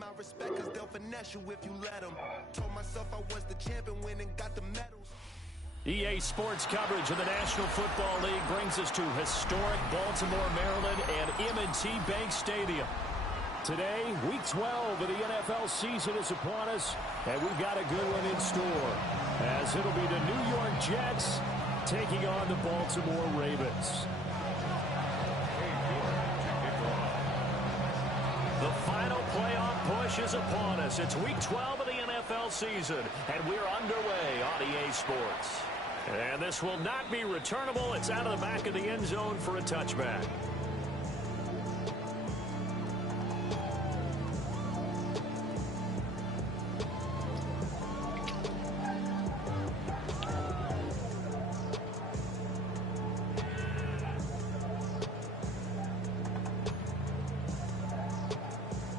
them out respect, cause they'll finesse you if you let them. Told myself I was the champion, went and got the medals. EA Sports coverage of the National Football League brings us to historic Baltimore, Maryland, and M&T Bank Stadium. Today, Week 12 of the NFL season is upon us, and we've got a good one in store, as it'll be the New York Jets taking on the Baltimore Ravens. The final playoff push is upon us. It's Week 12 of the NFL season, and we're underway on EA Sports. And this will not be returnable. It's out of the back of the end zone for a touchback.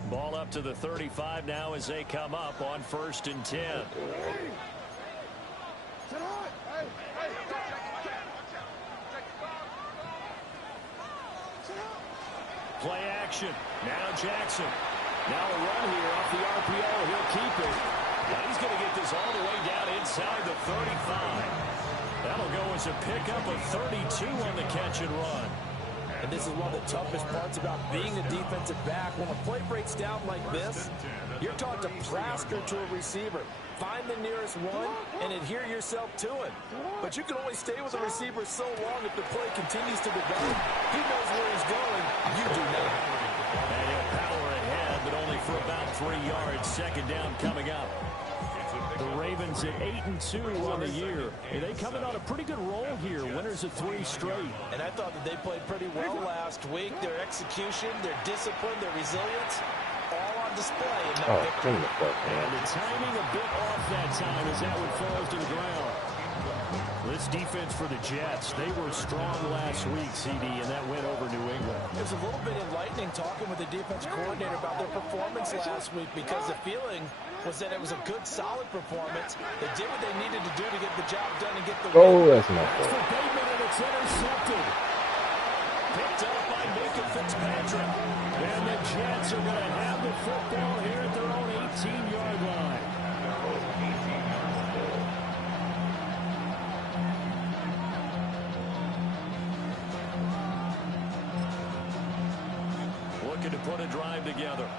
Ball up to the 35 now as they come up on 1st and 10. Play action. Now Jackson. Now a run here off the RPO. He'll keep it. Now he's going to get this all the way down inside the 35. That'll go as a pickup of 32 on the catch and run. And this is one of the toughest parts about being a defensive back. When a play breaks down like this, you're taught to plaster to a receiver. Find the nearest one and adhere yourself to it. But you can only stay with the receiver so long if the play continues to develop. He knows where he's going. You do not. And he'll power ahead, but only for about 3 yards. Second down coming up. The Ravens at 8-2 on the year. And they coming on a pretty good roll here. Winners of 3 straight. And I thought that they played pretty well last week. Their execution, their discipline, their resilience, all on display. And the timing a bit off that time as that one falls to the ground. This defense for the Jets, they were strong last week, CD, and that went over New England. It was a little bit enlightening talking with the defense coordinator about their performance last week, because the feeling was that it was a good, solid performance. They did what they needed to do to get the job done and get the win. Oh, that's not fair. For Bateman, and it's intercepted. Picked up by Minka Fitzpatrick. And the Jets are going to have the football here at their own 18-yard line. Looking to put a drive together.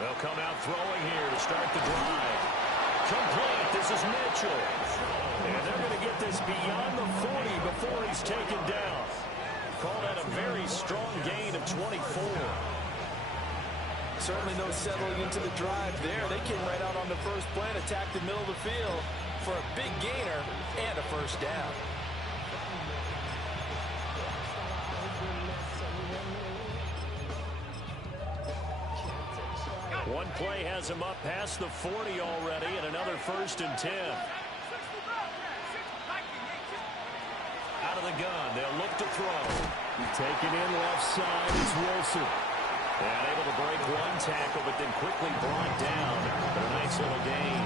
They'll come out throwing here to start the drive. Complete. This is Mitchell. And they're going to get this beyond the 40 before he's taken down. Call that a very strong gain of 24. Certainly no settling into the drive there. They came right out on the first play and attacked the middle of the field for a big gainer and a first down. One play has him up past the 40 already, and another 1st and 10. Out of the gun, they'll look to throw. Taken in left side is Wilson. And able to break one tackle, but then quickly brought down. But a nice little gain.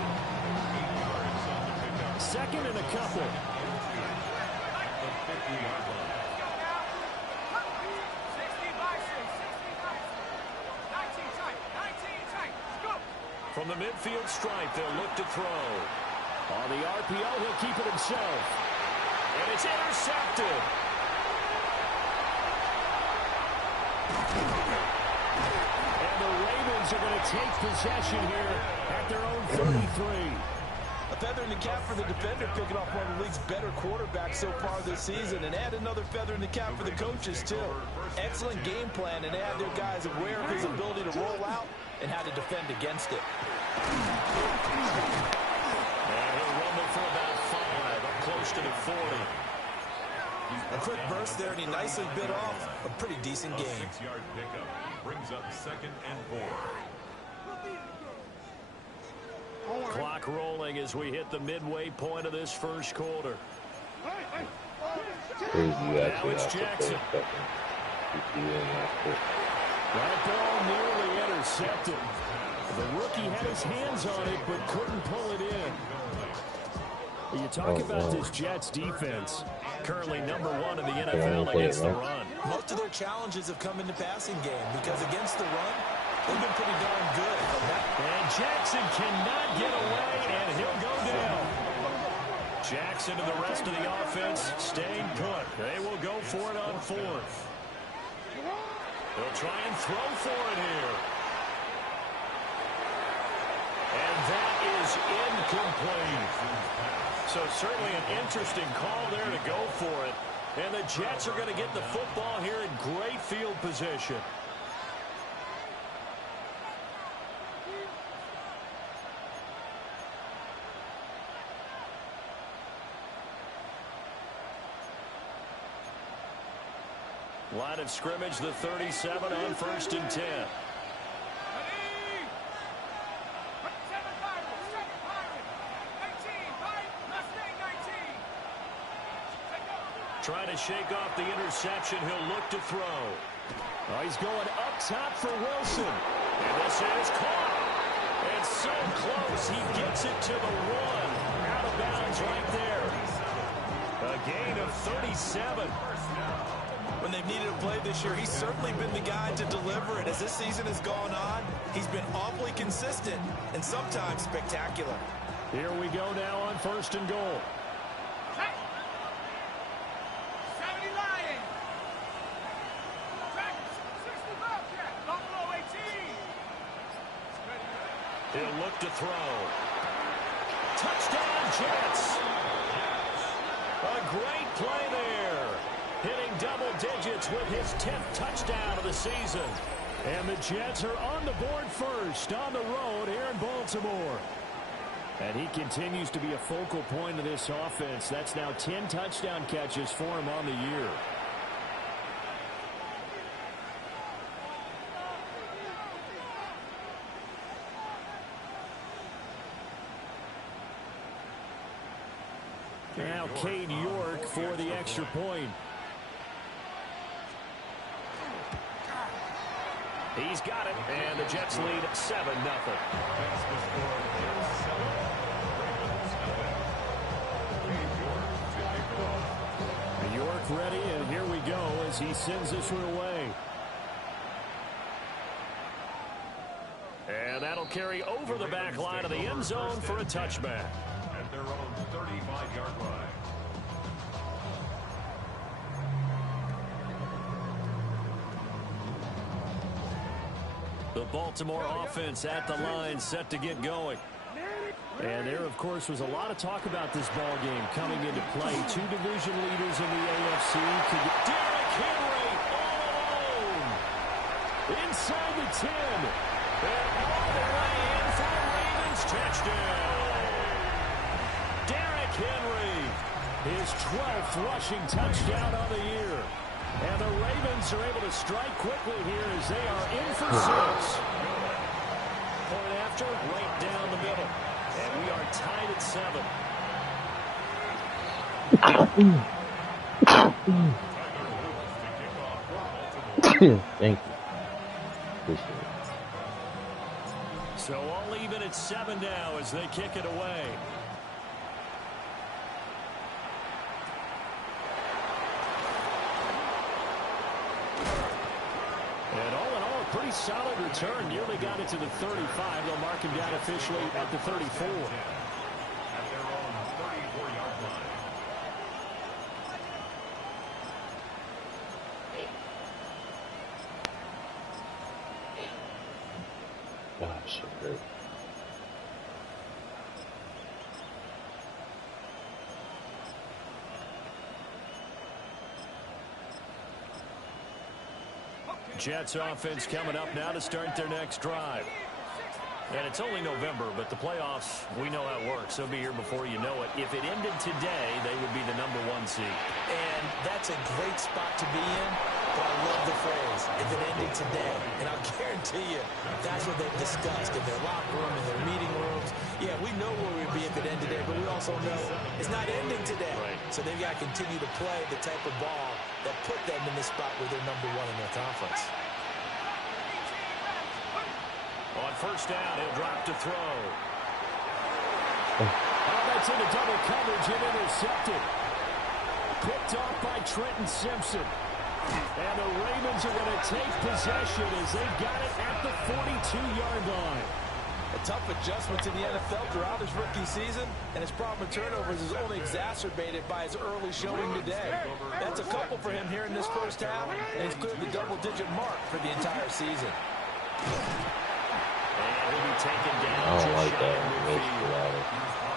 Second and a couple. From the midfield stripe, they'll look to throw. On the RPO, he'll keep it himself. And it's intercepted. And the Ravens are going to take possession here at their own 33. A feather in the cap for the defender, picking off one of the league's better quarterbacks so far this season, and add another feather in the cap for the coaches, too. Excellent game plan, and they had their guys aware of his ability to roll out and how to defend against it. And he'll rumble for about 5, up close to the 40. A quick burst there, and he nicely bit off a pretty decent game. 6-yard pickup brings up 2nd and 4. Clock rolling as we hit the midway point of this first quarter. Now it's Jackson. That ball nearly intercepted. The rookie had his hands on it but couldn't pull it in. You talk about this Jets defense, currently #1 in the NFL against the run. Most of their challenges have come in the passing game because against the run, they've been pretty darn good. And Jackson cannot get away, and he'll go down. Jackson and the rest of the offense staying put. They will go for it on 4th. They'll try and throw for it here. And that is incomplete. So certainly an interesting call there to go for it. And the Jets are going to get the football here in great field position. Line of scrimmage, the 37 on 1st and 10. Trying to shake off the interception. He'll look to throw. Oh, he's going up top for Wilson. And this is caught. And so close. He gets it to the 1. Out of bounds right there. A gain of 37. When they've needed a play this year, he's certainly been the guy to deliver it. As this season has gone on, he's been awfully consistent and sometimes spectacular. Here we go now on 1st and goal. He'll look to throw. Touchdown, Jets. A great play there. Hitting double digits with his 10th touchdown of the season. And the Jets are on the board first on the road here in Baltimore. And he continues to be a focal point of this offense. That's now 10 touchdown catches for him on the year. Now Cade York for the extra point. He's got it, and the Jets lead 7-0. York ready, and here we go as he sends this one away. And that'll carry over the back line of the end zone for a touchback. At their own 35-yard line. The Baltimore offense at the line, set to get going. And there, of course, was a lot of talk about this ball game coming into play. 2 division leaders in the AFC. Derrick Henry all alone. Inside the 10. And all the way in for a Ravens touchdown. Derrick Henry, his 12th rushing touchdown of the year. And the Ravens are able to strike quickly here as they are in for 6. Point after, right down the middle. And we are tied at 7. Thank you. Appreciate it. So all even at 7 now as they kick it away. And all in all, a pretty solid return. Nearly got it to the 35. They'll mark him down officially at the 34. At their own 34-yard line. Gosh, so great. Jets offense coming up now to start their next drive. And it's only November, but the playoffs, we know how it works. They'll be here before you know it. If it ended today, they would be the #1 seed. And that's a great spot to be in, but I love the phrase, if it ended today. And I'll guarantee you, that's what they've discussed in their locker room, in their meeting rooms. Yeah, we know where we'd be if it ended today, but we also know it's not ending today. Right. So they've got to continue to play the type of ball that put them in the spot where they're #1 in their conference. On first down, he'll drop to throw. Oh, that's into double coverage and intercepted. Picked off by Trenton Simpson. And the Ravens are going to take possession as they've got it at the 42-yard line. A tough adjustment to the NFL throughout his rookie season, and his problem with turnovers is only exacerbated by his early showing today. That's a couple for him here in this first half, and he's cleared the double-digit mark for the entire season. And he'll be taken down. I don't like that.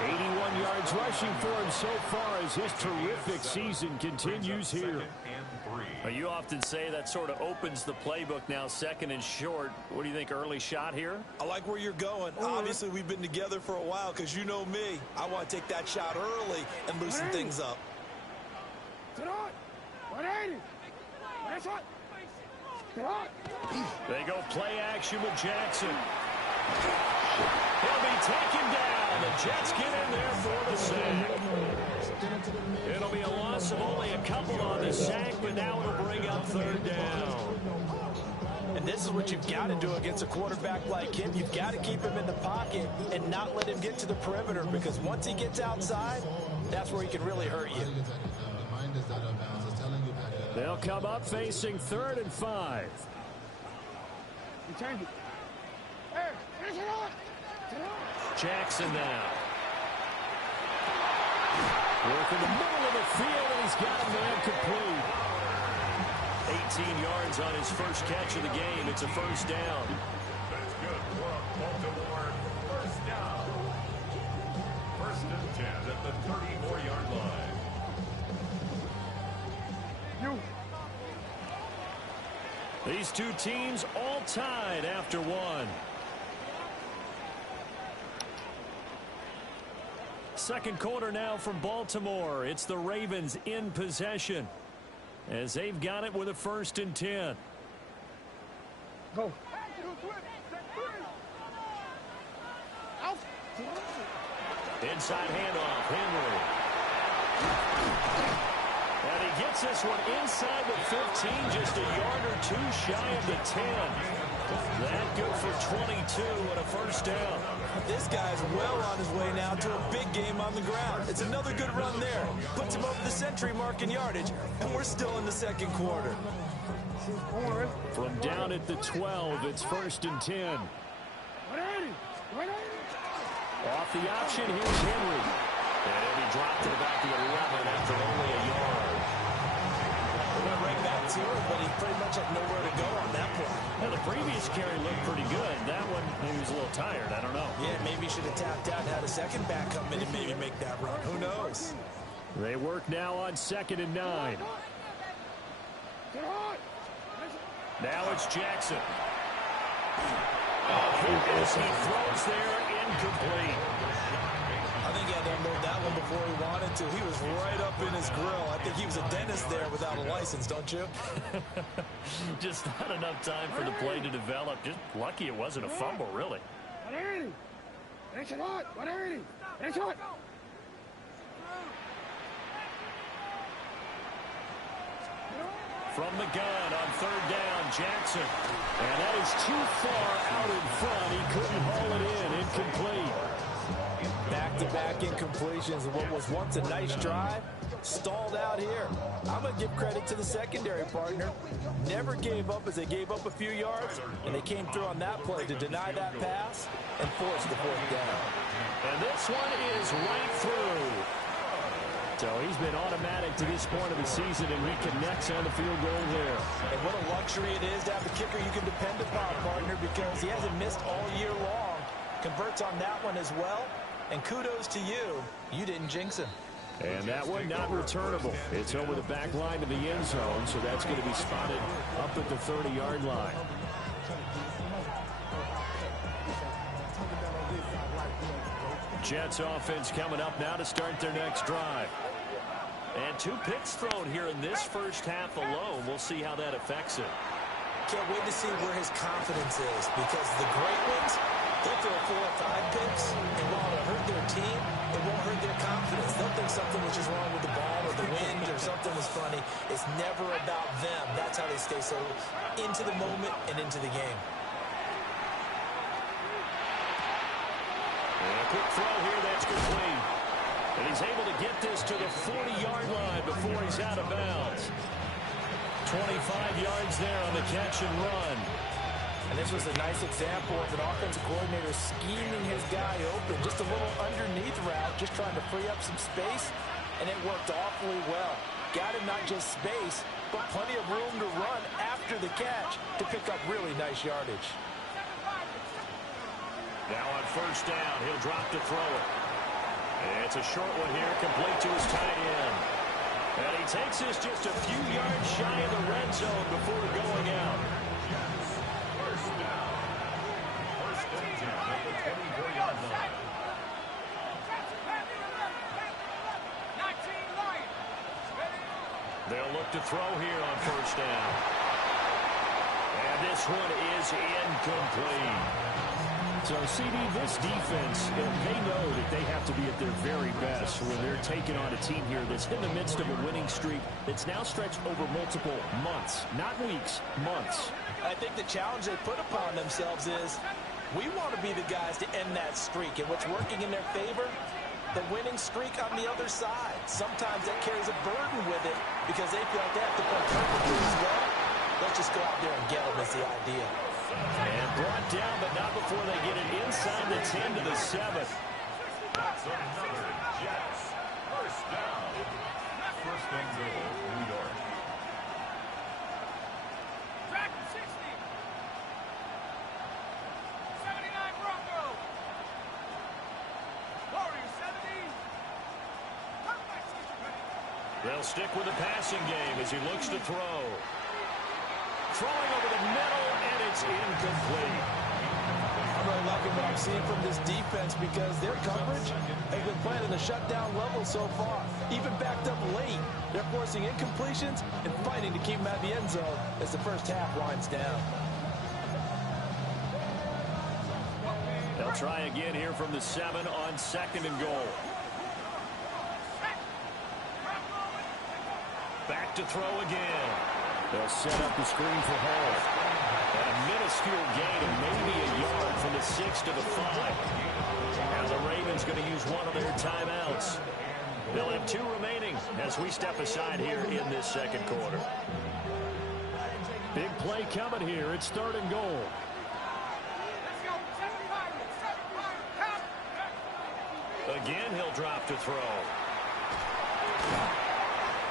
81 yards rushing for him so far as his terrific season continues here. You often say that sort of opens the playbook now, second and short. What do you think, early shot here? I like where you're going. Obviously, we've been together for a while because you know me. I want to take that shot early and loosen things up. They go play action with Jackson. He'll be taken down. The Jets get in there for the sack. It'll be a loss of only a couple on the sack, but now it'll bring up third down. And this is what you've got to do against a quarterback like him. You've got to keep him in the pocket and not let him get to the perimeter, because once he gets outside, that's where he can really hurt you. They'll come up facing 3rd and 5. Jackson now. Work in the middle of the field, and he's got a man complete. 18 yards on his first catch of the game. It's a first down. That's good for a Baltimore first down. 1st and 10 at the 34-yard line. These two teams all tied after one. Second quarter now from Baltimore. It's the Ravens in possession as they've got it with a 1st and 10. Go. Inside handoff, Henry. And he gets this one inside the 15, just a yard or two shy of the 10. That good for 22 and a first down. This guy's well on his way now to a big game on the ground. It's another good run there. Puts him over the century mark in yardage, and we're still in the second quarter. From down at the 12, it's 1st and 10. Off the option, here's Henry. And he dropped it about the 11 after only a yard. We're going to bring back to it, but he pretty much had nowhere to go on that play. Now, the previous carry looked pretty good. That one, he was a little tired. I don't know. Yeah, maybe he should have tapped out and had a second back come in and maybe make that run. Who knows? They work now on 2nd and 9. Now it's Jackson. As he throws there, incomplete. I think he had to unload that one before he wanted to. He was right up in his grill. I think he was a dentist there without a license, don't you? Just not enough time for the play to develop. Just lucky it wasn't a fumble, really. From the gun on 3rd down, Jackson. And that is too far out in front. He couldn't haul it in. Incomplete. Back-to-back incompletions of what was once a nice drive. Stalled out here. I'm going to give credit to the secondary partner. Never gave up as they gave up a few yards, and they came through on that play to deny that pass and force the 4th down. And this one is right through. So he's been automatic to this point of the season, and he connects on the field goal there. And what a luxury it is to have a kicker you can depend upon, partner, because he hasn't missed all year long. Converts on that one as well. And kudos to you. You didn't jinx him. And that one not returnable. It's over the back line to the end zone, so that's going to be spotted up at the 30-yard line. Jets offense coming up now to start their next drive. And 2 picks thrown here in this first half alone. We'll see how that affects it. Can't wait to see where his confidence is, because the great ones, they'll throw 4 or 5 picks, and while it'll hurt their team, it won't hurt their confidence. They'll think something was just wrong with the ball or the wind or something was funny. It's never about them. That's how they stay so into the moment and into the game. And a quick throw here, that's complete. And he's able to get this to the 40-yard line before he's out of bounds. 25 yards there on the catch and run. And this was a nice example of an offensive coordinator scheming his guy open. Just a little underneath route, just trying to free up some space, and it worked awfully well. Got him not just space, but plenty of room to run after the catch to pick up really nice yardage. Now on first down, he'll drop to throw it. It's a short one here, complete to his tight end. And he takes this just a few yards shy of the red zone before going out. First down. First and 10 at the 24-yard line. They'll look to throw here on first down. And this one is incomplete. So, CD, this defense, they know that they have to be at their very best when they're taking on a team here that's in the midst of a winning streak that's now stretched over multiple months, not weeks, months. I think the challenge they put upon themselves is we want to be the guys to end that streak. And what's working in their favor? The winning streak on the other side. Sometimes that carries a burden with it because they feel like they have to play perfectly as well. Let's just go out there and get them is the idea. And brought down, but not before they get it inside the 10 to the 7. That's another Jets. First down. First and goal, New York. Track 60. 79 Broncos. Warriors 70. They'll stick with the passing game as he looks to throw. Throwing over the middle, and it's incomplete. I'm really liking what I'm seeing from this defense because their coverage has been playing at a shutdown level so far. Even backed up late, they're forcing incompletions and fighting to keep them at the end zone as the first half winds down. They'll try again here from the 7 on second and goal. Back to throw again. They'll set up the screen for Hall. And a minuscule gain of maybe a yard from the 6 to the 5. Now the Ravens going to use one of their timeouts. They'll have 2 remaining as we step aside here in this second quarter. Big play coming here. It's third and goal. Again, he'll drop to throw.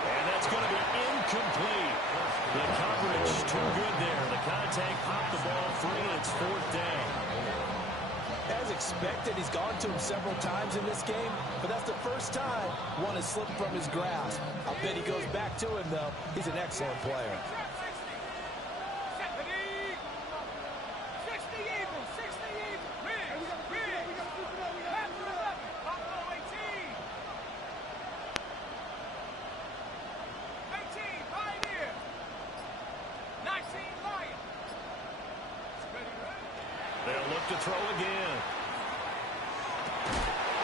And that's going to be incomplete. The coverage too good there. The contact popped the ball free, and it's fourth down. As expected, he's gone to him several times in this game, but that's the first time one has slipped from his grasp. I bet he goes back to him, though. He's an excellent player. They'll look to throw again.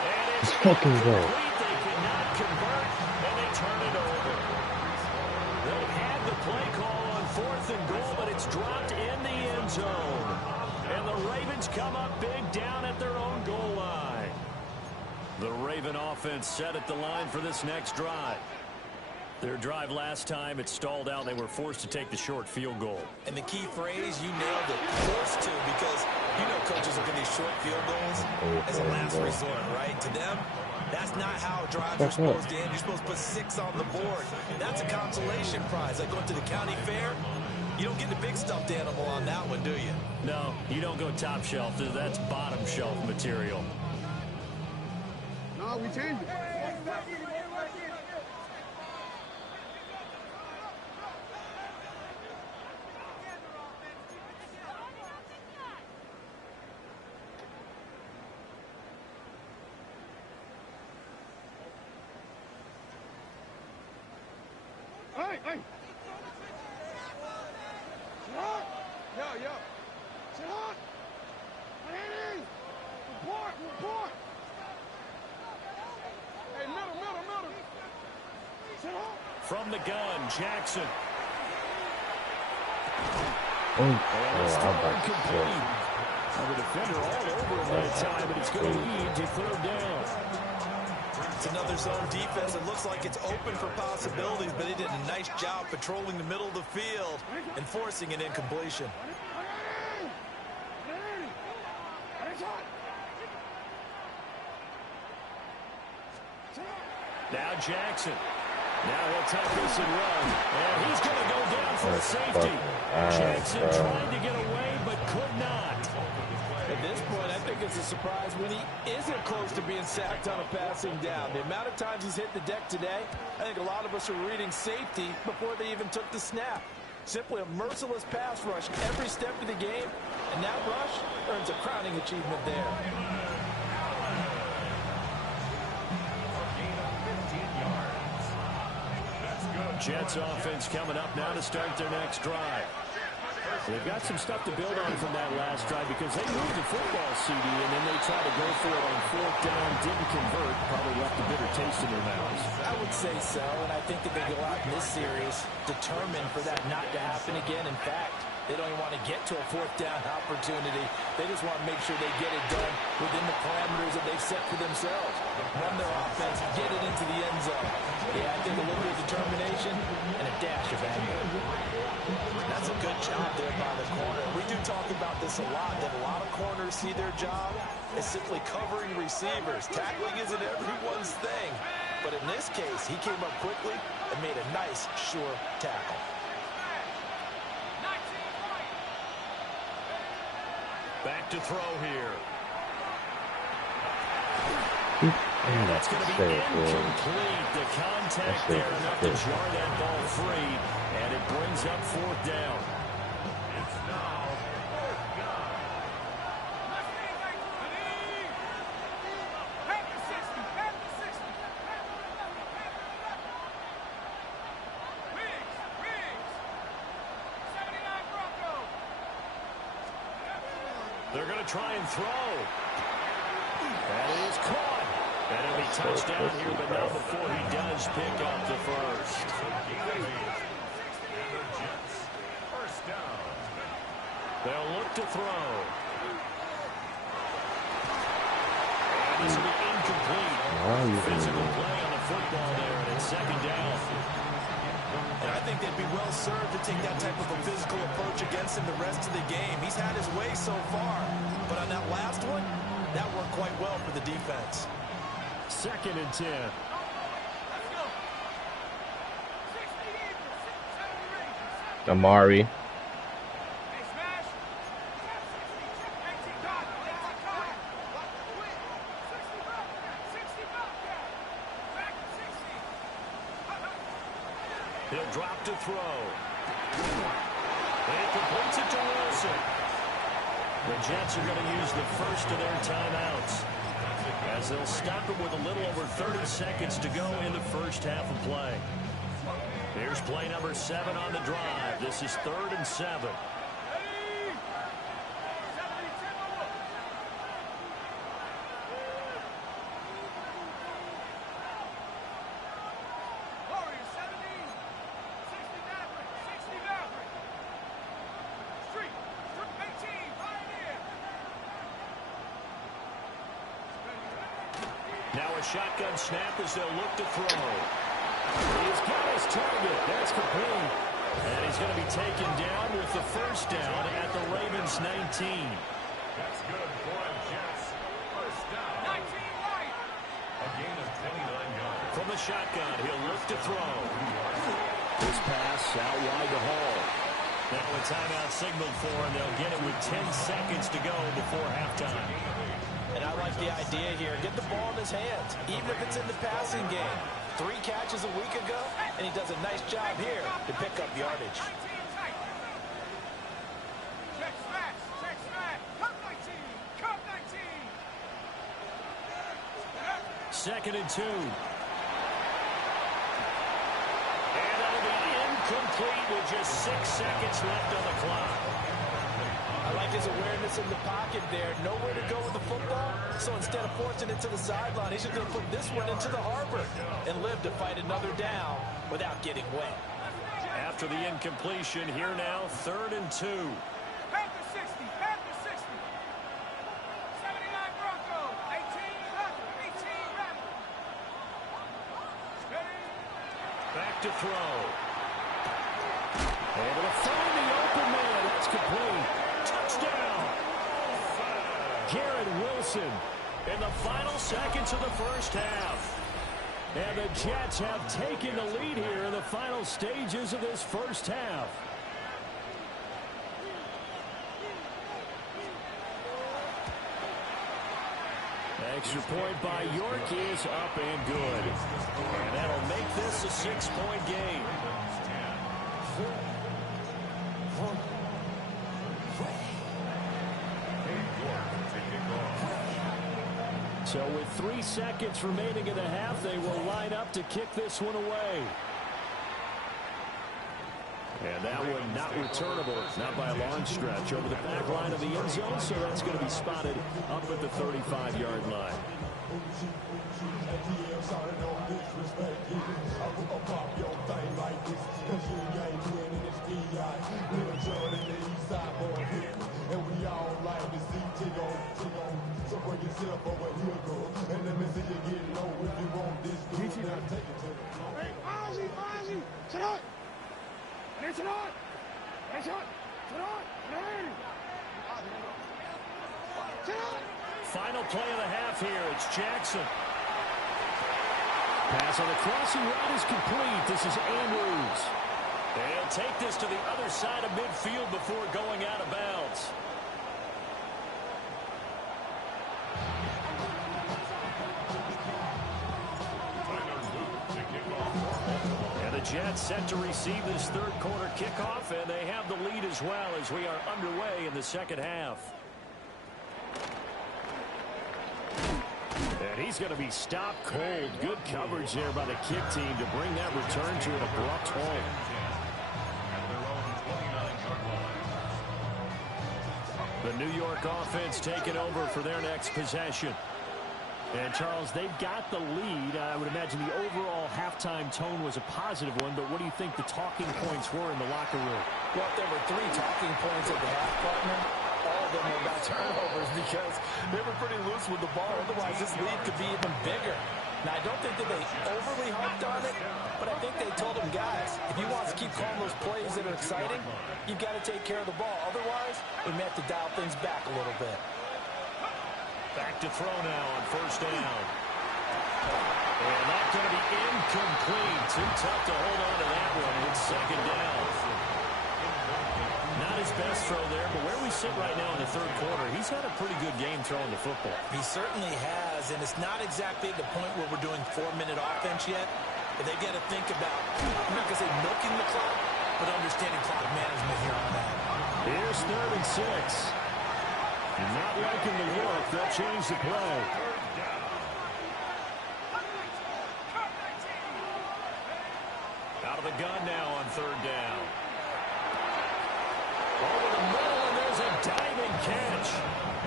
And it's fucking go. incomplete. They cannot convert, and they turn it over. They had the play call on fourth and goal, but it's dropped in the end zone. And the Ravens come up big down at their own goal line. The Raven offense set at the line for this next drive. Their drive last time, it stalled out. They were forced to take the short field goal. And the key phrase, you nailed it, forced to, because you know coaches look at these short field goals as a last resort, right? To them, that's not how drives are supposed to end. You're supposed to put 6 on the board. That's a consolation prize. Like going to the county fair, you don't get the big stuffed animal on that one, do you? No, you don't go top shelf. That's bottom shelf material. No, we changed it. Hey, hey. Sit on. Yo. Sit on. Hey, report. Hey, middle. Sit on. From the gun, Jackson. How about Complete. The defender all over him that time, but it's going to lead to third down. It's another zone defense. It looks like it's open for possibilities, but they did a nice job patrolling the middle of the field and forcing an incompletion. Now Jackson. Now he'll take this and run. And he's going to go down for a safety. Jackson trying to get away, but could not. At this point, I think it's a surprise when he isn't close to being sacked on a passing down. The amount of times he's hit the deck today, I think a lot of us are reading safety before they even took the snap. Simply a merciless pass rush every step of the game, and that rush earns a crowning achievement there. Jets offense coming up now to start their next drive. They've got some stuff to build on from that last drive because they moved the football, CD, and then they tried to go for it on 4th down, didn't convert, probably left a bitter taste in their mouths. I would say so, and I think that they go out in this series determined for that not to happen again. In fact, they don't even want to get to a 4th down opportunity. They just want to make sure they get it done within the parameters that they've set for themselves. Run their offense, get it into the end zone. Yeah, I think a little bit of determination and a dash of anger. That's a good job there by the corner. We do talk about this a lot, that a lot of corners see their job as simply covering receivers. Tackling isn't everyone's thing. But in this case, he came up quickly and made a nice, sure tackle. Back to throw here. And that's going to be incomplete. The contact there enough to jar that ball free, and it brings up 4th down. It's now 4th down. They're going to try and throw. That is caught. And it'll be touchdown here, but not before he does pick up the first. First down. They'll look to throw. And this will be incomplete. Physical play on the football there, and it's 2nd down. And I think they'd be well served to take that type of a physical approach against him the rest of the game. He's had his way so far, but on that last one, that worked quite well for the defense. 2nd and 10. Amari. He'll drop to throw. And completes it to Wilson. The Jets are going to use the first of their timeouts, as they'll stop it with a little over 30 seconds to go in the first half of play. Here's play number 7 on the drive. This is 3rd and 7. Now a shotgun snap as they'll look to throw. He's got his target. That's complete. And he's going to be taken down with the first down at the Ravens 19. That's good for the Jets. First down. 19 right. A gain of 29 yards. From the shotgun, he'll look to throw. This pass out wide to Hall. Now a timeout signaled for, and they'll get it with 10 seconds to go before halftime. And I like the idea here. Get the ball in his hands, even if it's in the passing game. 3 catches a week ago, and he does a nice job here to pick up yardage. Second and 2. And that'll be incomplete with just 6 seconds left on the clock. I like his awareness in the pocket there. Nowhere to go with the football. So instead of forcing it to the sideline, he's just going to put this one into the harbor and live to fight another down without getting wet. After the incompletion, here now, 3rd and 2. Panther 60, Panther 60. 79 Broncos, 18 Raptors, 18 Raptors. back to throw. Able to find the open man. That's complete. Touchdown. Garrett Wilson in the final seconds of the first half. And the Jets have taken the lead here in the final stages of this first half. Extra point by York is up and good. And that'll make this a 6-point game. So with 3 seconds remaining in the half, they will line up to kick this one away. And that one not returnable, not by a long stretch, over the back line of the end zone, so that's going to be spotted up at the 35-yard line. Final play of the half here. It's Jackson. Pass on the crossing route is complete. This is Andrews. They'll take this to the other side of midfield before going out of bounds. And the Jets set to receive this third quarter kickoff, and they have the lead as well as we are underway in the second half. And he's going to be stopped cold. Good coverage there by the kick team to bring that return to an abrupt halt. The New York offense taking over for their next possession. And, Charles, they've got the lead. I would imagine the overall halftime tone was a positive one, but what do you think the talking points were in the locker room? Well, if there were 3 talking points at the half, partner, all of them were about turnovers because they were pretty loose with the ball. Otherwise, this lead could be even bigger. Now, I don't think that they overly harped on it, but I think they told them, guys, if you want to keep calling those plays that are exciting, you've got to take care of the ball. Otherwise, we may have to dial things back a little bit. Back to throw now on first down. And that's going to be incomplete. Too tough to hold on to that one. It's second down. Not his best throw there, but where we sit right now in the third quarter, he's had a pretty good game throwing the football. He certainly has, and it's not exactly at the point where we're doing 4-minute offense yet, but they've got to think about, I'm not going to say milking the clock, but understanding clock management here on that. Here's 3rd and 6. Not liking the look. They'll change the play. Out of the gun now on 3rd down. Over the middle, and there's a diving catch.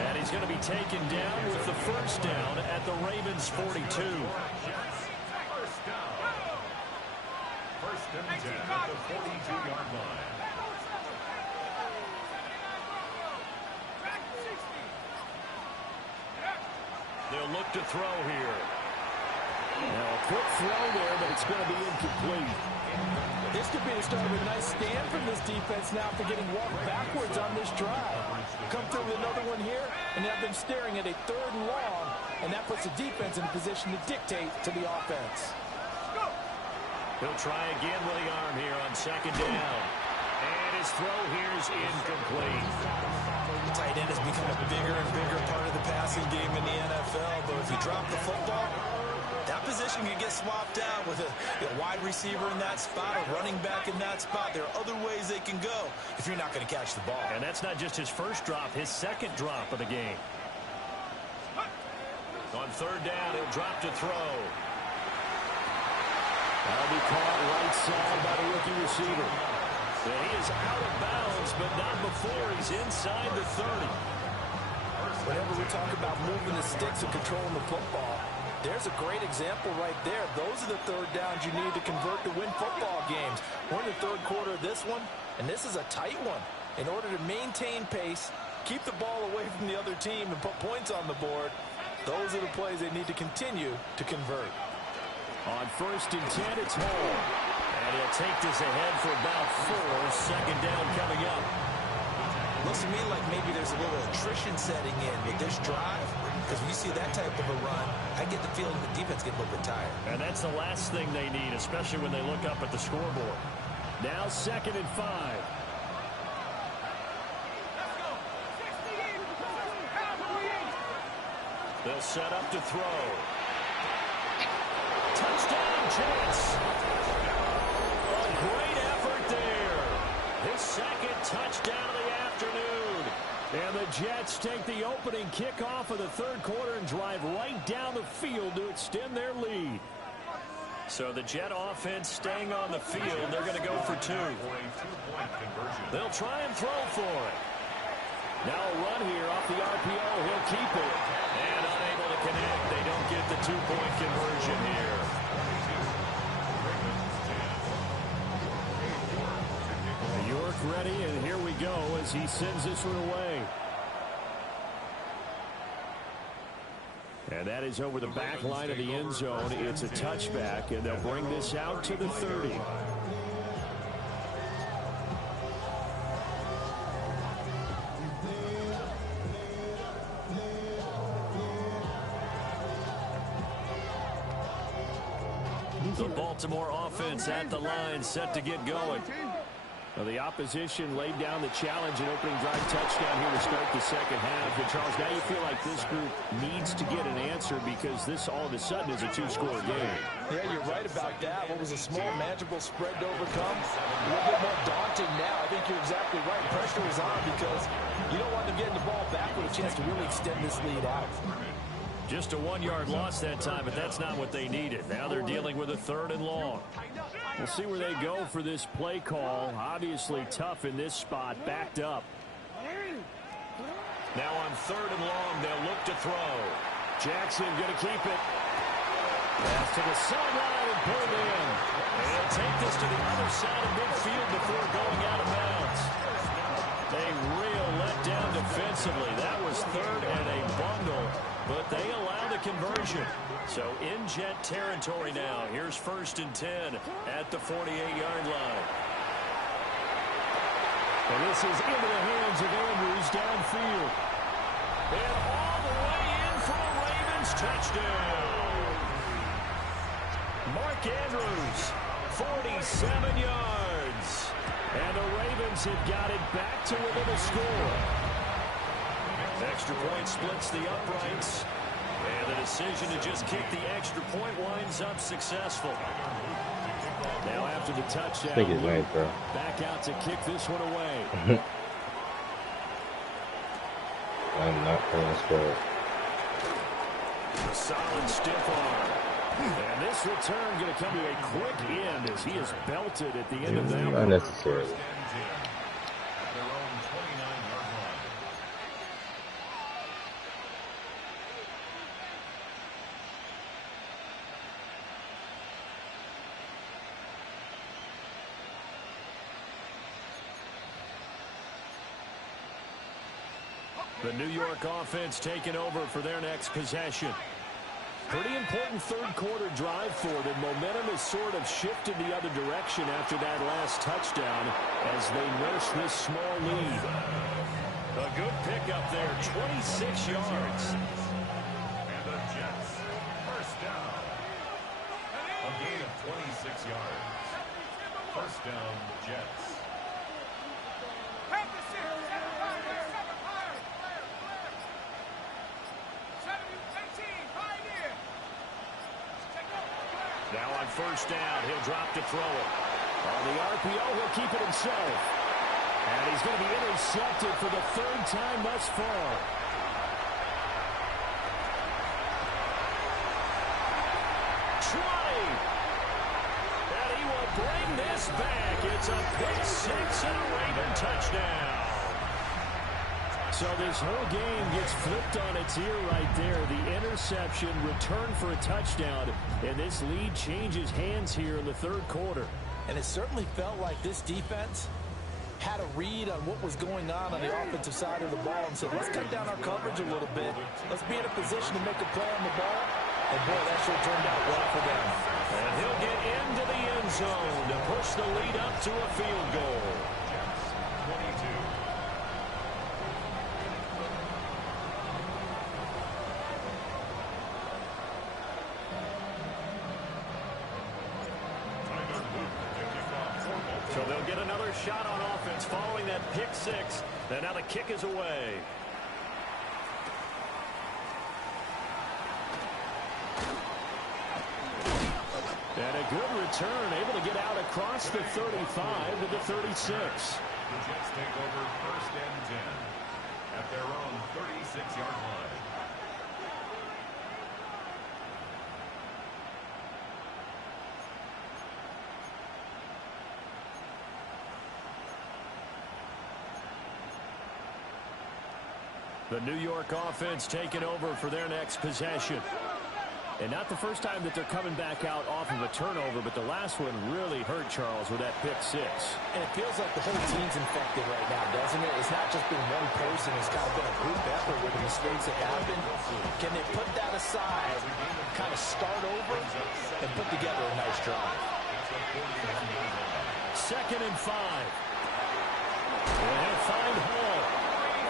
And he's going to be taken down with the first down at the Ravens' 42. First down. First and 10 at the 42-yard line. They'll look to throw here. Now a quick throw there, but it's going to be incomplete. This could be the start of a nice stand from this defense now after getting walked backwards on this drive. Come through with another one here, and have them staring at a 3rd and long, and that puts the defense in a position to dictate to the offense. He'll try again with the arm here on 2nd down. And his throw here is incomplete. The tight end has become a bigger and bigger part of the passing game in the NFL, but if you drop the football, that position can get swapped out with a wide receiver in that spot, a running back in that spot. There are other ways they can go if you're not going to catch the ball. And that's not just his first drop, his 2nd drop of the game. On 3rd down, he'll drop to throw. That'll be caught right side by the rookie receiver. And he is out of bounds, but not before he's inside the 30. Whenever we talk about moving the sticks and controlling the football, there's a great example right there. Those are the 3rd downs you need to convert to win football games. We're in the 3rd quarter of this one, and this is a tight one. In order to maintain pace, keep the ball away from the other team, and put points on the board, those are the plays they need to continue to convert. On 1st and 10, it's Hall. And he'll take this ahead for about 4. Second down coming up. Looks to me like maybe there's a little attrition setting in with this drive. Because when you see that type of a run, I get the feeling the defense gets a little bit tired. And that's the last thing they need, especially when they look up at the scoreboard. Now 2nd and 5. They'll set up to throw. Touchdown, Jets. A great effort there. His second touchdown of the afternoon. And the Jets take the opening kickoff of the 3rd quarter and drive right down the field to extend their lead. So the Jet offense staying on the field. They're going to go for 2. They'll try and throw for it. Now a run here off the RPO. He'll keep it. And unable to connect. They don't get the 2-point conversion here. York ready, and here we go as he sends this one away. And that is over the back line of the end zone. It's a touchback, and they'll bring this out to the 30. The Baltimore offense at the line, set to get going. Well, the opposition laid down the challenge and opening drive touchdown here to start the second half. And Charles, now you feel like this group needs to get an answer because this all of a sudden is a 2-score game. Yeah, you're right about that. What was a small, manageable spread to overcome, a little bit more daunting now. I think you're exactly right. Pressure is on because you don't want them getting the ball back with a chance to really extend this lead out. Just a 1-yard loss that time, but that's not what they needed. Now they're dealing with a 3rd and long. We'll see where they go for this play call. Obviously tough in this spot, backed up. Now on 3rd and long, they'll look to throw. Jackson going to keep it. Pass to the sideline and pulled in. And he'll take this to the other side of midfield before going out of bounds. A real letdown defensively. That was 3rd and a bundle, but they allow the conversion. So in Jet territory now. Here's 1st and 10 at the 48-yard line. And this is into the hands of Andrews downfield. And all the way in for a Ravens touchdown. Mark Andrews, 47 yards. And the Ravens have got it back to within a score. Extra point splits the uprights. And the decision to just kick the extra point winds up successful. Now after the touchdown, Take it away, bro. back out to kick this one away. I'm not going to score. A solid stiff arm. And this return going to come to a quick end as he is belted at the end of that one. Unnecessary. The New York offense taking over for their next possession. Pretty important 3rd quarter drive for them. Momentum has sort of shifted the other direction after that last touchdown as they nurse this small lead. A good pickup there, 26 yards. And the Jets, 1st down. A gain of 26 yards. 1st down, Jets. Now on 1st down, he'll drop to throw it. On the RPO, he'll keep it himself. And he's going to be intercepted for the 3rd time thus far. Try! And he will bring this back. It's a pick 6 and a Raven touchdown. So this whole game gets flipped on its ear right there. The interception, return for a touchdown, and this lead changes hands here in the 3rd quarter. And it certainly felt like this defense had a read on what was going on the offensive side of the ball and said, let's cut down our coverage a little bit. Let's be in a position to make a play on the ball. And, boy, that sure turned out well for them. And he'll get into the end zone to push the lead up to a field goal. Jets 22. So they'll get another shot on offense following that pick six. And now the kick is away. And a good return, able to get out across the 35 to the 36. The Jets take over 1st and 10 at their own 36-yard line. The New York offense taking over for their next possession. And not the first time that they're coming back out off of a turnover, but the last one really hurt Charles with that pick six. And it feels like the whole team's infected right now, doesn't it? It's not just been one person. It's kind of been a group effort with the mistakes that happen. Can they put that aside, kind of start over, and put together a nice drive? 2nd and 5. And he'll find Hall.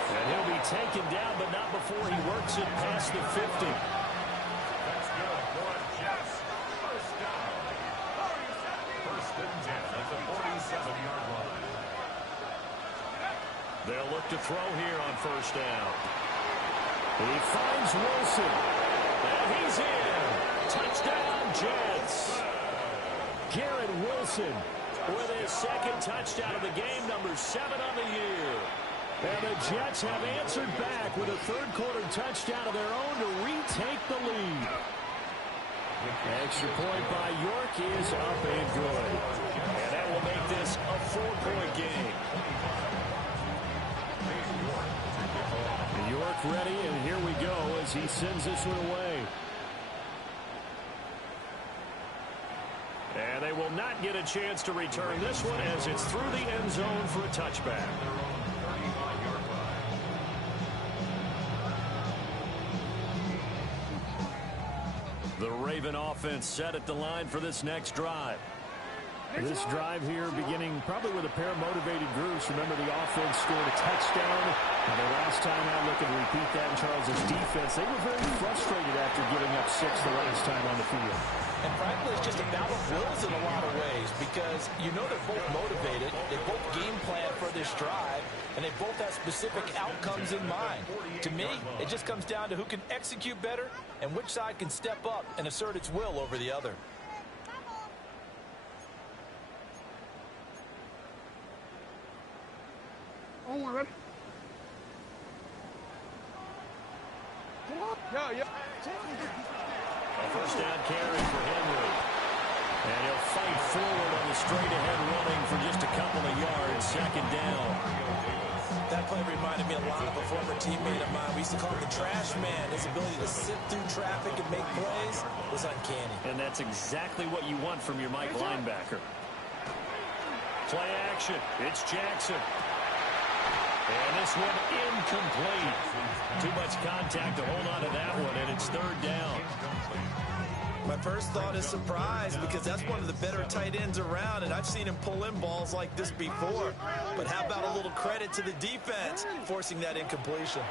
And he'll be taken down, but not before he works it past the 50. That's good for Jets. 1st down. 1st and 10 at the 47-yard line. They'll look to throw here on 1st down. He finds Wilson. And he's in. Touchdown, Jets. Garrett Wilson with his 2nd touchdown of the game, number 7 on the year. And the Jets have answered back with a 3rd quarter touchdown of their own to retake the lead. Extra point by York is up and good. And that will make this a 4-point game. York ready, and here we go as he sends this one away. And they will not get a chance to return this one as it's through the end zone for a touchback. The Raven offense set at the line for this next drive. This drive here beginning probably with a pair of motivated groups. Remember, the offense scored a touchdown. And the last time out, looking to repeat that in Charles's defense. They were very frustrated after giving up 6 the last time on the field. And frankly, it's just a battle of wills in a lot of ways because you know they're both motivated. They both game plan for this drive, and they both have specific outcomes in mind. To me, it just comes down to who can execute better and which side can step up and assert its will over the other. Oh, we're ready. Yeah. A 1st down carry for Henry. And he'll fight forward on the straight-ahead running for just a couple of yards. 2nd down. That play reminded me a lot of a former teammate of mine. We used to call him the trash man. His ability to sift through traffic and make plays was uncanny. And that's exactly what you want from your Mike linebacker. Play action. It's Jackson. And this one incomplete. Too much contact to hold on to that one, and it's 3rd down. My first thought is surprise because that's one of the better tight ends around, and I've seen him pull in balls like this before. But how about a little credit to the defense forcing that incompletion?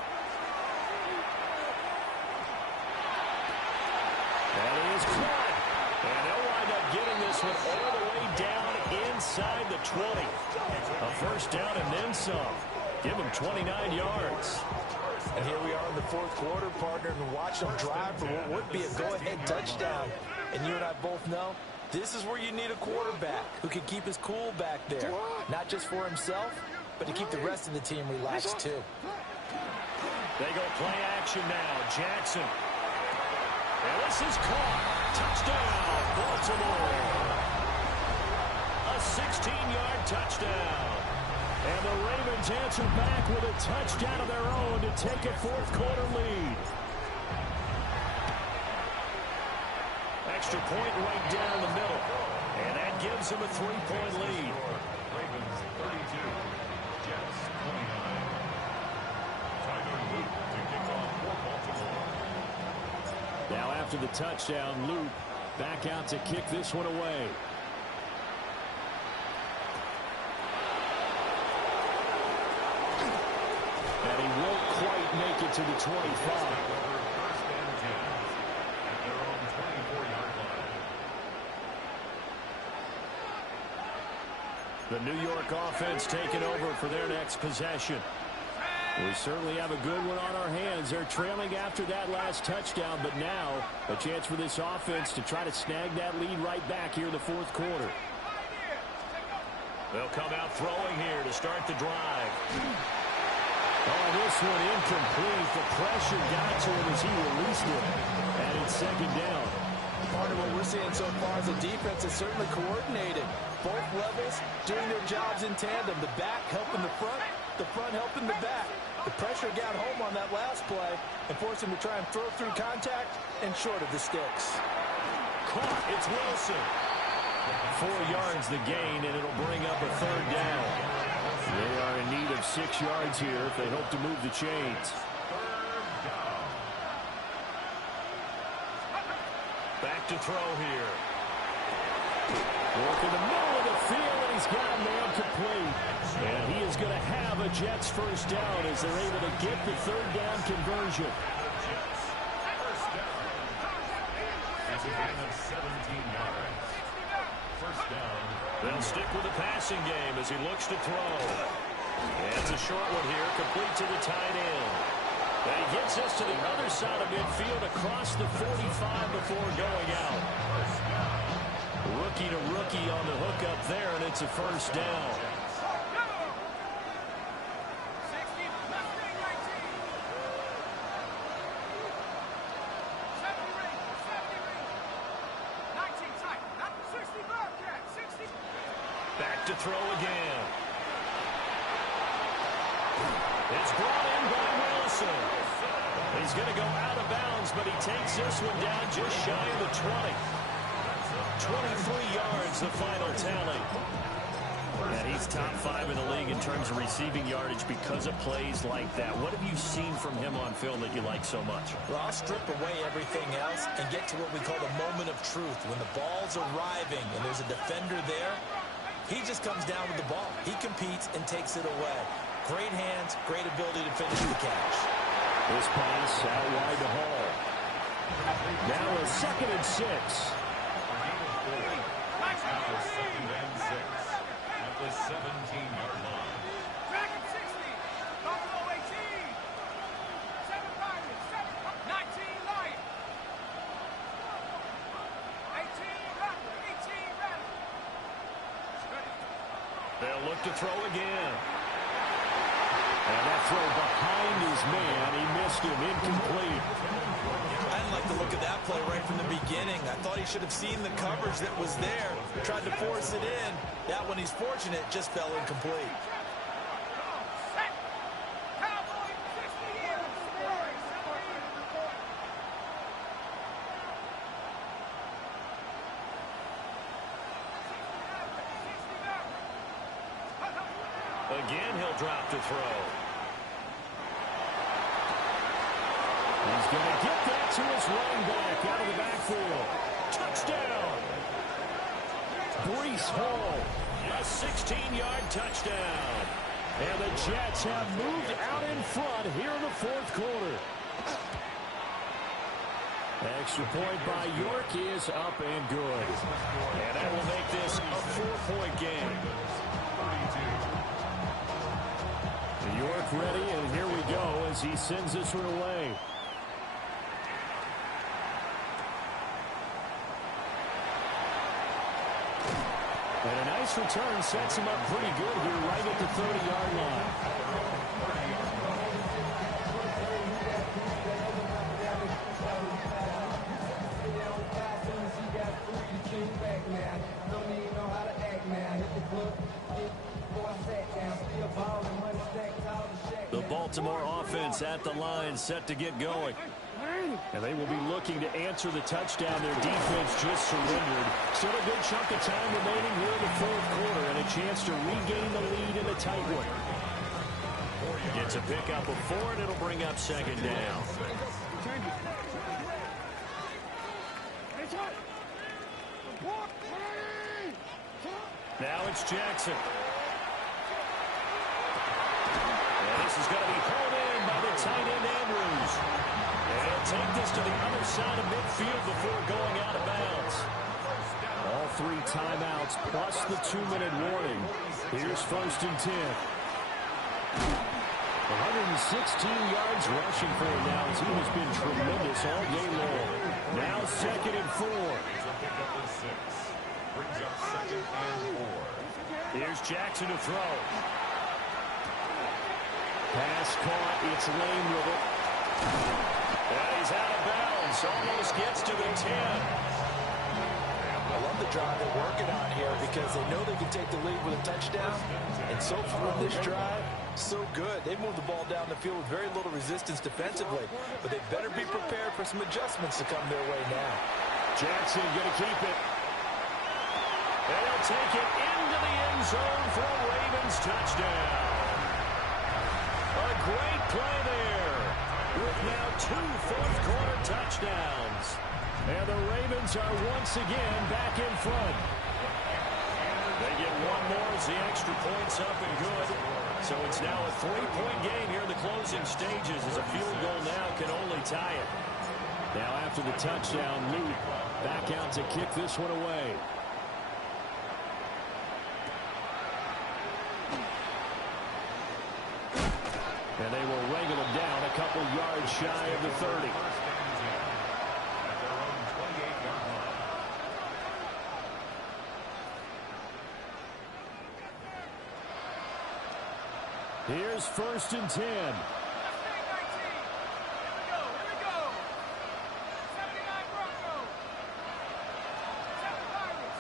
And he is caught. And they'll wind up getting this one all the way down inside the 20. A 1st down and then some. Give him 29 yards. And here we are in the 4th quarter, partner, and watch them drive for what would be a go-ahead touchdown. And you and I both know this is where you need a quarterback who can keep his cool back there. Not just for himself, but to keep the rest of the team relaxed too. They go play action now. Jackson. And this is caught. Touchdown, Baltimore. A 16-yard touchdown. And the Ravens answer back with a touchdown of their own to take a 4th quarter lead. Extra point right down the middle. And that gives them a 3-point lead. Ravens 32, Jets 29. Tyler Luke to kick off for Baltimore. Now after the touchdown. Loop back out to kick this one away. And he won't quite make it to the 25. The New York offense taking over for their next possession. We certainly have a good one on our hands. They're trailing after that last touchdown, but now a chance for this offense to try to snag that lead right back here in the fourth quarter. They'll come out throwing here to start the drive. Oh, this one incomplete. The pressure got to him as he released it. And it's second down. Part of what we're seeing so far is the defense is certainly coordinated. Both levels doing their jobs in tandem. The back helping the front helping the back. The pressure got home on that last play and forced him to try and throw through contact and short of the sticks. Caught. It's Wilson. 4 yards the gain, and it'll bring up a third down. They are in need of 6 yards here if they hope to move the chains. Back to throw here. Work in the middle of the field, and he's got a man complete. And he is going to have a Jets first down as they're able to get the third down conversion. That's a gain of 17 yards. First down. They'll stick with the passing game as he looks to throw. And it's a short one here, complete to the tight end. And he gets us to the other side of midfield across the 45 before going out. Rookie to rookie on the hook up there, and it's a first down. Back to throw again. It's brought in by Wilson. He's going to go out of bounds, but he takes this one down just shy of the 20. 23 yards, the final tally. And he's top 5 in the league in terms of receiving yardage because of plays like that. What have you seen from him on film that you like so much? Well, I'll strip away everything else and get to what we call the moment of truth. When the ball's arriving and there's a defender there, he just comes down with the ball. He competes and takes it away. Great hands, great ability to finish the catch. This pass out wide to Hall. Now a 2nd and 6. Second and 6 at the 17-yard line. Dragon 60. Buffalo 18. 7 Lions. 19 Lions. 18 Rattler. 18 Rattler. They'll look to throw again. And that throw behind his man. He missed him. Incomplete. I didn't like the look of that play right from the beginning. I thought he should have seen the coverage that was there. Tried to force it in. That one, he's fortunate, just fell incomplete. Again, he'll drop to throw. He's going to get that to his running back out of the backfield. Touchdown! Breece Hall. A 16-yard touchdown. And the Jets have moved out in front here in the fourth quarter. Extra point by York is up and good. And that will make this a 4-point game. York ready, and here we go as he sends this one away. And a nice return sets him up pretty good here right at the 30-yard line. The Baltimore offense at the line, set to get going. And they will be looking to answer the touchdown. Their defense just surrendered. Still a good chunk of time remaining here in the fourth quarter and a chance to regain the lead in a tight one. Gets a pickup of 4, and it'll bring up second down. Now it's Jackson. And this is going to be pulled in by the tight end Andrews. And he'll take this to the other side of midfield before going out of bounds. All 3 timeouts plus the 2-minute warning. Here's 1st and 10. 116 yards rushing for him now. His team has been tremendous all game long. Now 2nd and 4. Brings up 2nd and 4. Here's Jackson to throw. Pass caught. It's Lane with it. And he's out of bounds. Almost gets to the 10. I love the drive they're working on here because they know they can take the lead with a touchdown. And so far in this drive, so good. They moved the ball down the field with very little resistance defensively. But they better be prepared for some adjustments to come their way now. Jackson going to keep it. And he'll take it into the end zone for a Ravens touchdown. A great play there with now 2 fourth-quarter touchdowns. And the Ravens are once again back in front. They get one more as the extra point's up and good. So it's now a 3-point game here in the closing stages as a field goal now can only tie it. Now after the touchdown, Luke back out to kick this one away. And they will wrangle him down a couple yards shy of the 30. Here's 1st and 10. Here we go. 79 Broncos. 7 Pirates. 7 Pirates.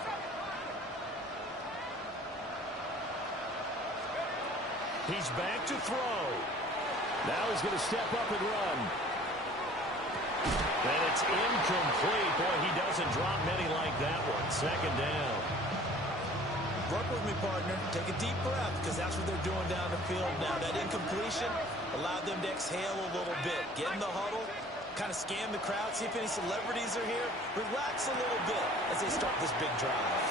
He's back to throw. Now he's going to step up and run. And it's incomplete. Boy, he doesn't drop many like that one. 2nd down. Work with me, partner. Take a deep breath because that's what they're doing down the field now. That incompletion allowed them to exhale a little bit. Get in the huddle, kind of scan the crowd, see if any celebrities are here. Relax a little bit as they start this big drive.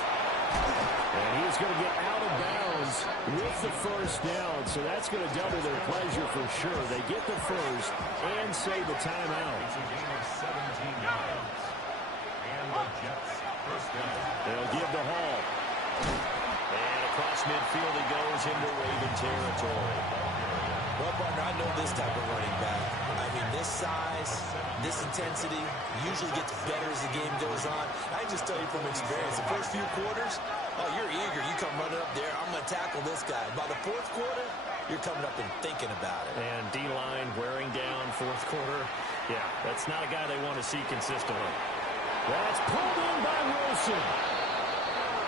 And he's going to get out of bounds with the 1st down, so that's going to double their pleasure for sure. They get the 1st and save the timeout. It's a game of 17 yards. And the Jets 1st down. They'll give the Hall. And across midfield he goes into Raven territory. Well, partner, I know this type of running back. I mean, this size, this intensity usually gets better as the game goes on. I just tell you from experience, the first few quarters, oh, you're eager. You come running up there, I'm going to tackle this guy. By the 4th quarter, you're coming up and thinking about it. And D-line wearing down 4th quarter. Yeah, that's not a guy they want to see consistently. That's pulled in by Wilson.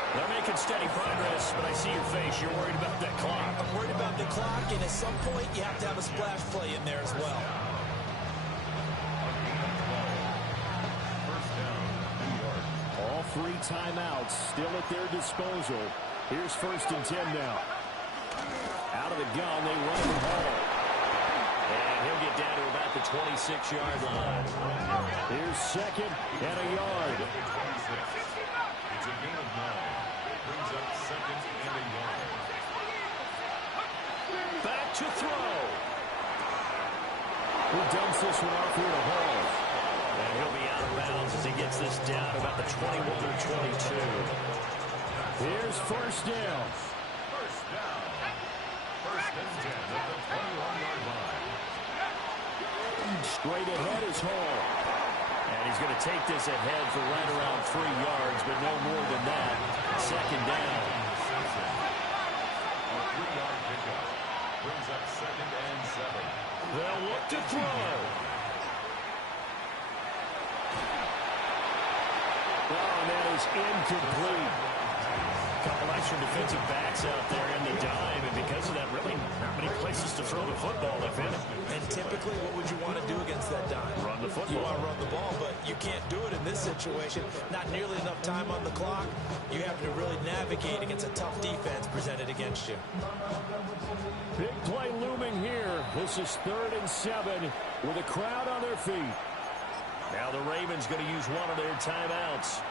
They're making steady progress, but I see your face. You're worried about that clock. I'm worried about the clock, and at some point, you have to have a splash play in there as well. All 3 timeouts still at their disposal. Here's 1st and 10 now. Out of the gun, they run the ball. And he'll get down to about the 26-yard line. Here's 2nd and a yard. It's a gain of 9. Brings up 2nd and a yard. Back to throw. He dumps this one off here to Hall. And he'll be out of bounds as he gets this down about the 21 or 22. Here's 1st down. 1st down. 1st and 10 at the 21-yard line. Straight ahead is Hall. And he's going to take this ahead for right around 3 yards, but no more than that. 2nd down. A 3-yard pickup. Brings up 2nd and 7. They'll look to throw. Oh, and that is incomplete. A couple extra defensive backs out there in the dime, and because of that, really not many places to throw the football, if any. And typically, what would you want to do against that dime? Run the football. You want to run the ball, but you can't do it in this situation. Not nearly enough time on the clock. You have to really navigate against a tough defense presented against you. Big play looming here. This is 3rd and 7 with a crowd on their feet. Now the Ravens going to use one of their timeouts.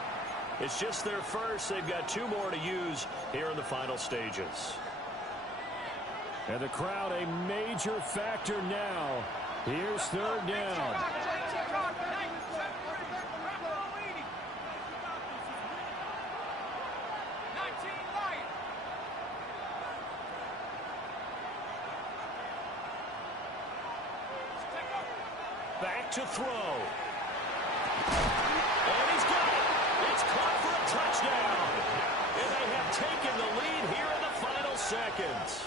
It's just their first. They've got 2 more to use here in the final stages. And the crowd a major factor now. Here's third down. Back to throw. And he's got it. It's caught for a touchdown. And they have taken the lead here in the final seconds.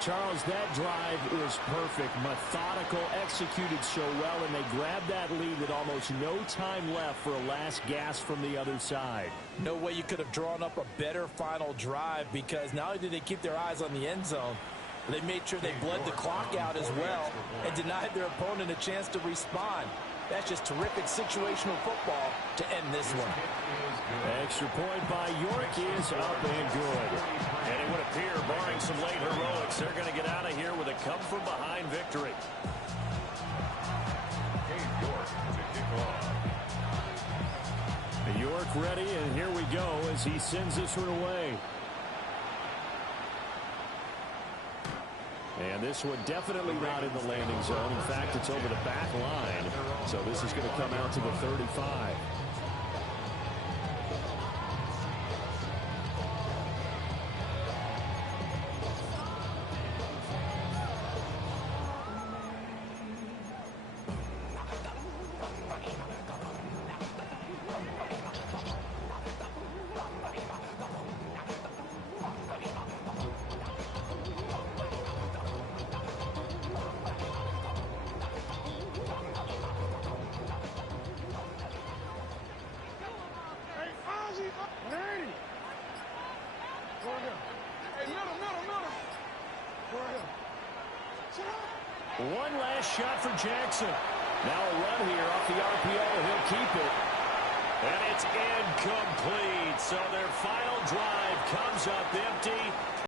Charles, that drive was perfect. Methodical, executed so well, and they grabbed that lead with almost no time left for a last gasp from the other side. No way you could have drawn up a better final drive, because not only did they keep their eyes on the end zone, they made sure they bled the clock out as well and denied their opponent a chance to respond. That's just terrific situational football to end this one. Extra point by York is up and good. And it would appear, barring some late heroics, they're going to get out of here with a come-from-behind victory. York ready, and here we go as he sends this one away. And this one definitely not in the landing zone. In fact, it's over the back line. So this is going to come out to the 35. One last shot for Jackson. Now a run here off the RPO. He'll keep it. And it's incomplete. So their final drive comes up empty.